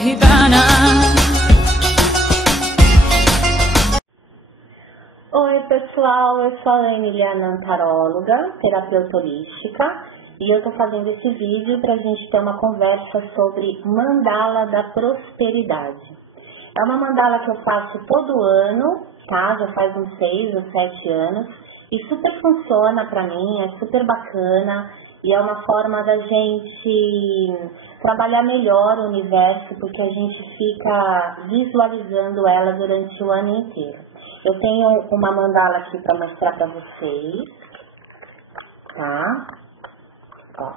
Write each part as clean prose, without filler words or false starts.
gitana. Oi pessoal, eu sou a Emiliana, taróloga, terapeuta holística, e eu tô fazendo esse vídeo pra gente ter uma conversa sobre mandala da prosperidade. É uma mandala que eu faço todo ano, tá? Já faz uns 6 ou 7 anos, e super funciona pra mim, é super bacana, e é uma forma da gente trabalhar melhor o universo, porque a gente fica visualizando ela durante o ano inteiro. Eu tenho uma mandala aqui para mostrar para vocês, tá? Ó.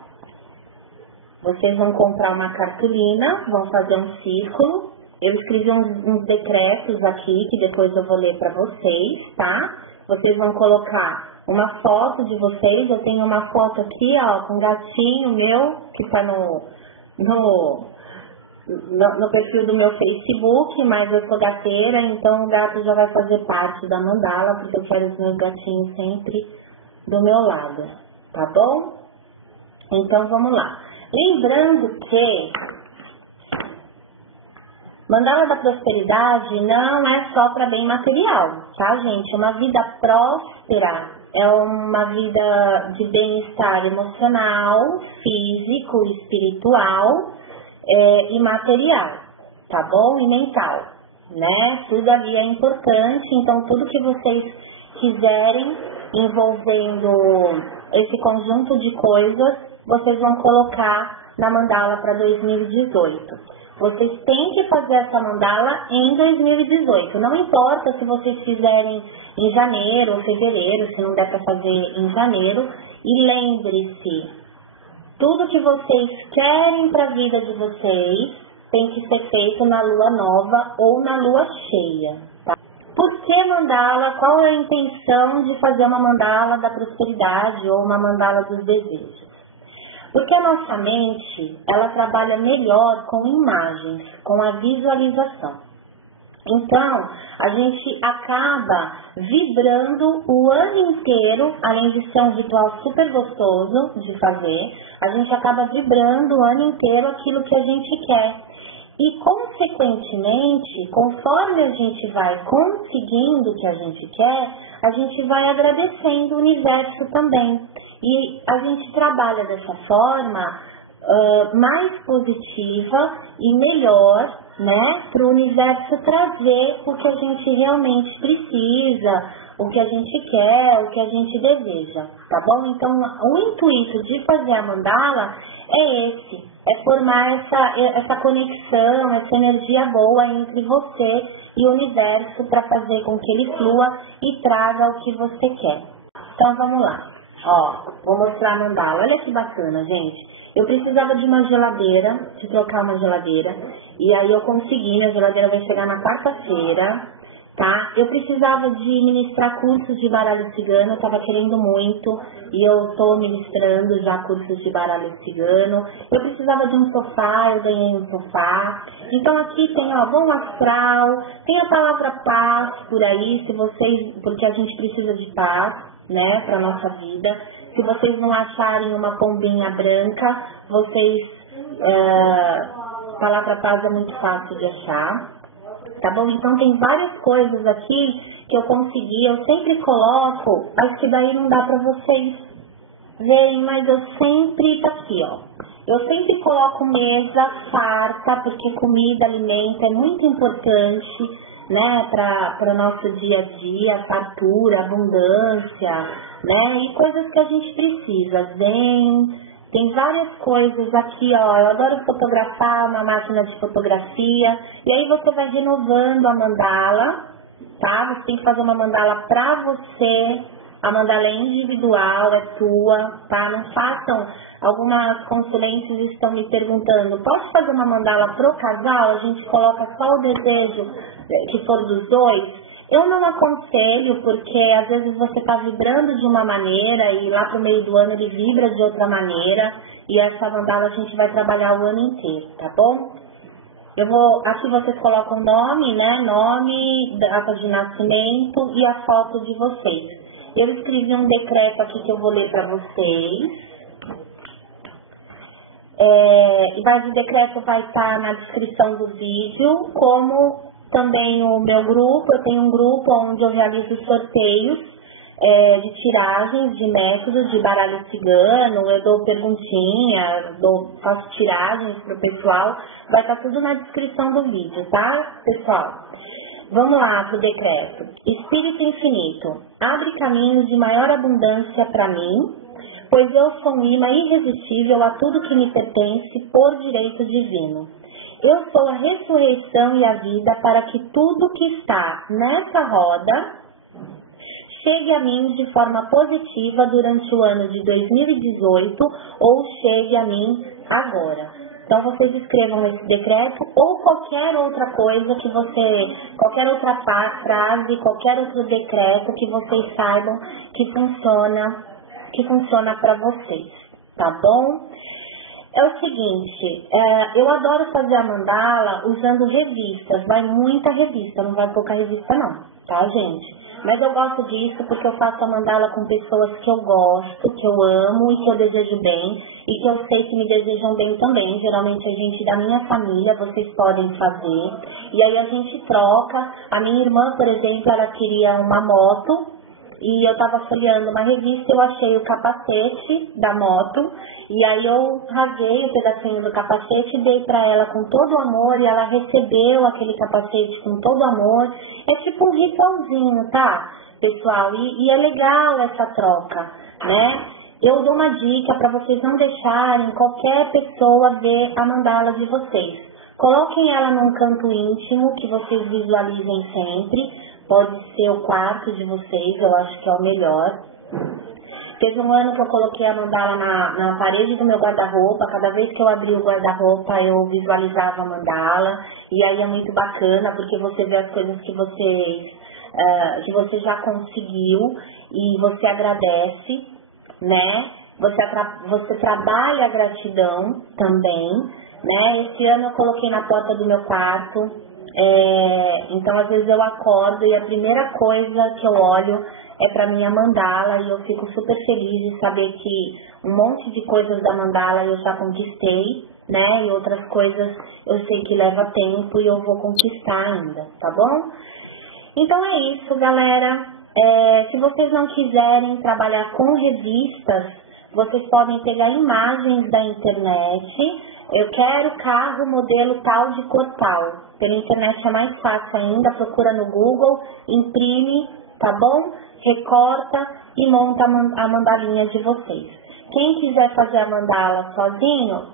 Vocês vão comprar uma cartolina, vão fazer um círculo. Eu escrevi uns decretos aqui, que depois eu vou ler para vocês, tá? Vocês vão colocar uma foto de vocês. Eu tenho uma foto aqui, ó, com um gatinho meu, que tá no perfil do meu Facebook, mas eu sou gateira, então o gato já vai fazer parte da mandala, porque eu quero os meus gatinhos sempre do meu lado, tá bom? Então vamos lá. Lembrando que mandala da prosperidade não é só para bem material, tá, gente? Uma vida próspera é uma vida de bem-estar emocional, físico, espiritual, e material, tá bom? E mental, né? Tudo ali é importante, então tudo que vocês quiserem envolvendo esse conjunto de coisas, vocês vão colocar na mandala para 2018. Vocês têm que fazer essa mandala em 2018, não importa se vocês fizerem em janeiro ou fevereiro, se não der para fazer em janeiro, e lembre-se, tudo que vocês querem para a vida de vocês tem que ser feito na lua nova ou na lua cheia, tá? Por que mandala? Qual é a intenção de fazer uma mandala da prosperidade ou uma mandala dos desejos? Porque a nossa mente, ela trabalha melhor com imagens, com a visualização. Então, a gente acaba vibrando o ano inteiro, além de ser um ritual super gostoso de fazer, a gente acaba vibrando o ano inteiro aquilo que a gente quer. E, consequentemente, conforme a gente vai conseguindo o que a gente quer, a gente vai agradecendo o universo também. E a gente trabalha dessa forma mais positiva e melhor, né, para o universo trazer o que a gente realmente precisa, o que a gente quer, o que a gente deseja, tá bom? Então, o intuito de fazer a mandala é esse, é formar essa conexão, essa energia boa entre você e o universo para fazer com que ele flua e traga o que você quer. Então, vamos lá. Ó, vou mostrar a mandala. Olha que bacana, gente. Eu precisava de uma geladeira, de trocar uma geladeira, e aí eu consegui, minha geladeira vai chegar na quarta-feira, tá? Eu precisava de ministrar cursos de baralho cigano, eu tava querendo muito, e eu tô ministrando já cursos de baralho cigano. Eu precisava de um sofá, eu ganhei um sofá. Então aqui tem, ó, bom astral, tem a palavra paz por aí, se vocês, porque a gente precisa de paz, né, pra nossa vida. Se vocês não acharem uma pombinha branca, vocês, palavra paz é muito fácil de achar, tá bom? Então tem várias coisas aqui que eu consegui, eu sempre coloco, acho que daí não dá pra vocês verem, mas eu sempre, tá aqui, ó. Eu sempre coloco mesa farta, porque comida, alimento é muito importante, né, para o nosso dia a dia, fartura, abundância, né, e coisas que a gente precisa. Tem várias coisas aqui, ó, eu adoro fotografar, uma máquina de fotografia, e aí você vai renovando a mandala, tá? Você tem que fazer uma mandala pra você, a mandala é individual, é tua, tá? Não façam, algumas consulentes estão me perguntando, posso fazer uma mandala pro casal? A gente coloca só o desejo que for dos dois? Eu não aconselho, porque às vezes você está vibrando de uma maneira e lá pro meio do ano ele vibra de outra maneira, e essa mandala a gente vai trabalhar o ano inteiro, tá bom? Aqui vocês colocam o nome, né? Nome, data de nascimento e a foto de vocês. Eu escrevi um decreto aqui que eu vou ler para vocês. Base de decreto vai estar na descrição do vídeo, como também o meu grupo. Eu tenho um grupo onde eu realizo sorteios de tiragens, de métodos, de baralho cigano, eu dou perguntinha, faço tiragens pro pessoal. Vai estar tudo na descrição do vídeo, tá, pessoal? Vamos lá pro decreto. Espírito infinito, abre caminhos de maior abundância para mim, pois eu sou um imã irresistível a tudo que me pertence por direito divino. Eu sou a ressurreição e a vida para que tudo que está nessa roda chegue a mim de forma positiva durante o ano de 2018 ou chegue a mim agora. Então, vocês escrevam esse decreto ou qualquer outra coisa que qualquer outra frase, qualquer outro decreto que vocês saibam que funciona para vocês, tá bom? É o seguinte, eu adoro fazer a mandala usando revistas, vai muita revista, não vai pouca revista não, tá, gente? Mas eu gosto disso porque eu faço a mandala com pessoas que eu gosto, que eu amo e que eu desejo bem, e que eu sei que me desejam bem também. Geralmente a gente da minha família, vocês podem fazer, e aí a gente troca. A minha irmã, por exemplo, ela queria uma moto, e eu tava folheando uma revista, eu achei o capacete da moto, e aí eu rasguei o pedacinho do capacete e dei pra ela com todo o amor, e ela recebeu aquele capacete com todo o amor. É tipo um ritualzinho, tá, pessoal? E é legal essa troca, né? Eu dou uma dica para vocês não deixarem qualquer pessoa ver a mandala de vocês. Coloquem ela num canto íntimo que vocês visualizem sempre. Pode ser o quarto de vocês, eu acho que é o melhor. Teve um ano que eu coloquei a mandala na parede do meu guarda-roupa. Cada vez que eu abri o guarda-roupa, eu visualizava a mandala. E aí é muito bacana, porque você vê as coisas que você já conseguiu e você agradece, né? Você trabalha a gratidão também, né? Esse ano eu coloquei na porta do meu quarto. Então, às vezes eu acordo e a primeira coisa que eu olho é para minha mandala, e eu fico super feliz de saber que um monte de coisas da mandala eu já conquistei, né? E outras coisas eu sei que leva tempo e eu vou conquistar ainda, tá bom? Então é isso, galera. Se vocês não quiserem trabalhar com revistas, vocês podem pegar imagens da internet. Eu quero carro modelo tal de cor tal. Pela internet é mais fácil ainda, procura no Google, imprime, tá bom? Recorta e monta a mandalinha de vocês. Quem quiser fazer a mandala sozinho,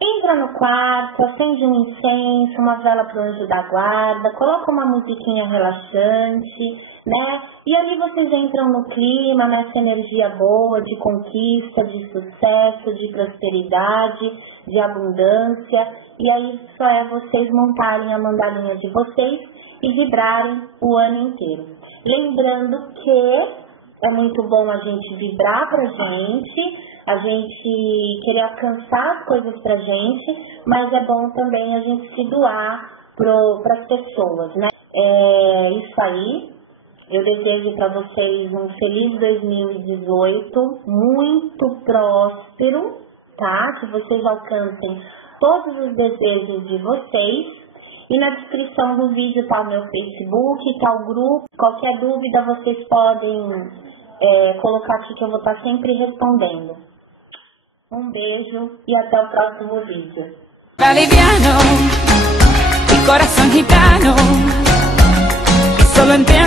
entra no quarto, acende um incenso, uma vela pro anjo da guarda, coloca uma musiquinha relaxante, né? E ali vocês entram no clima, nessa energia boa de conquista, de sucesso, de prosperidade, de abundância. E aí só é vocês montarem a mandalinha de vocês e vibrarem o ano inteiro. Lembrando que é muito bom a gente vibrar pra gente, a gente querer alcançar as coisas pra gente, mas é bom também a gente se doar pras pessoas, né? É isso aí. Eu desejo para vocês um feliz 2018, muito próspero, tá? Que vocês alcancem todos os desejos de vocês. E na descrição do vídeo tá o meu Facebook, tá o grupo. Qualquer dúvida vocês podem colocar aqui que eu vou estar sempre respondendo. Um beijo e até o próximo vídeo. Liviano, mi corazón gitano, solo entiendo.